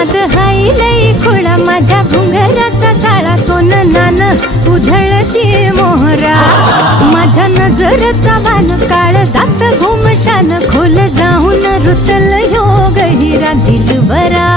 नाद हाई लई खुळा माझ्या घुंगराचा काळा सोन नान उधळती मोहरा माझ्या नजरचा वान काळ जात घुमशान खोल जाऊन रुतल योग हिरा दिलबरा